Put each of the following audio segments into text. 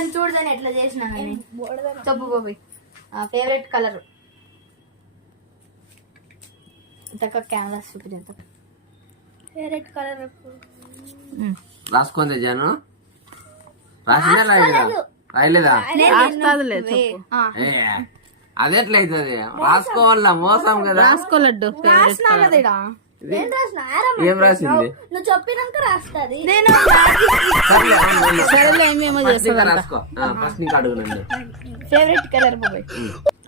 ఇట్లా చూడదని ఎట్లా చేసినా చెప్పు బాబు ఫేవరెట్ కలర్ ఇంతక కెమెరా చూపించ ఫేవరెట్ కలర్ రాసుకుంది జాను రాసిందా రాయలేదా అదెట్లయితుంది రాసుకోవాలా మోసం కదా రాసుకోలడ్డు ఏం రాసింది నువ్వు చెప్పినాక రాస్తుంది సరేలే ఏమేమో చేస్తా రాసుకో ఫస్ట్ నీకు అడుగునండి ఫేవరెట్ కలర్ బాబాయ్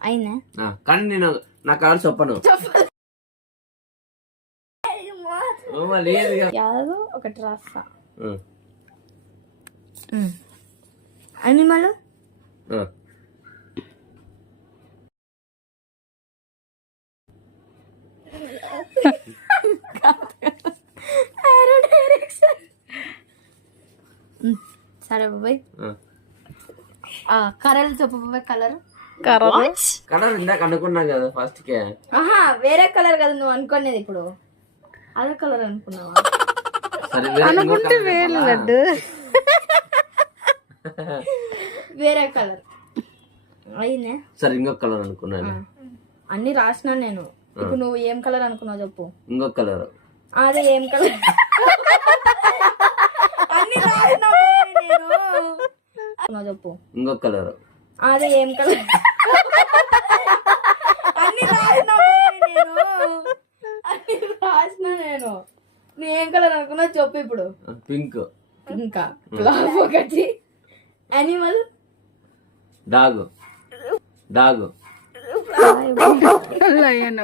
అయినా కానీ నేను నా కలర్ చెప్పను లేదు యాదో ఒకటి రాస్తా అనిమల్ సరే బాబాయ్ కలర్ చెప్పు బాబాయ్ కలర్ కలర్ ఇందాక అనుకున్నా కదా ఫస్ట్ కే వేరే కలర్ కదా నువ్వు అనుకునేది ఇప్పుడు అదే కలర్ అనుకున్నావా అనుకుంటే వేలు లడ్డు వేరే కలర్ అయిందే సరే ఇంకొక కలర్ అనుకున్నాను అన్ని రాసినా నేను ఇప్పుడు నువ్వు ఏం కలర్ అనుకున్నావు చెప్పు ఇంకొక కలర్ అదే ఏం కలర్ అన్ని రాసినా నేను చెప్పు ఇంకొక కలర్ అదే ఏం కలర్ అన్ని రాసినా నేను నువ్వు ఏం కలర్ అనుకున్నావు చెప్పు ఇప్పుడు పింక్ ఇంకా ఒకటి అనిమల్ డాగ్ డాగ్ లయన్